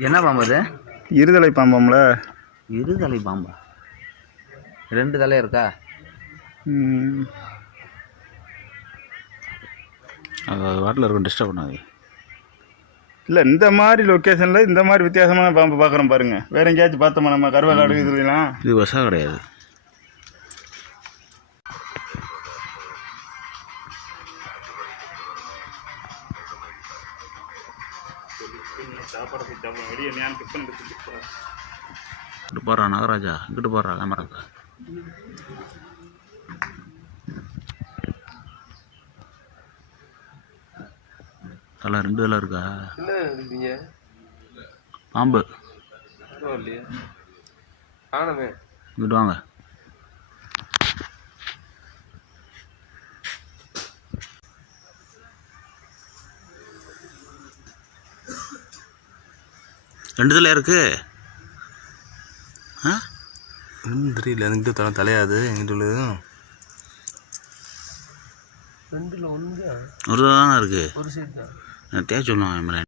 என்ன பாம்பு அது? இருதலை பாம்பம்ல. இரு தலை பாம்பா? ரெண்டு தலை இருக்கா? ம், அது அது வாட்டில் இருக்கும் டிஸ்டர்ப் பண்ணாது. இல்லை இந்த மாதிரி லொக்கேஷனில் இந்த மாதிரி வித்தியாசமான பாம்பு பார்க்குறோம் பாருங்க. வேற எங்கேயாச்சும் பார்த்தோமா நம்ம கருவாக்காடு இதுலாம் இது விஷம் கிடையாது. இங்கிட்டு போடுறா நாகராஜா. இங்கிட்டு போடுறா கேமராக்கு தலை ரெண்டு தலை இருக்கா? பாம்பு. இங்கிட்டு வாங்க. ரெண்டு தலை இருக்கு. ஆ? இன்னும் தெரியல. எங்கிட்ட தலை தலையாது. எங்கிட்ட உள்ளதும் ரெண்டில் ஒன்று ஒரு தலை தானே இருக்கு. ஒரு சைடு தான்.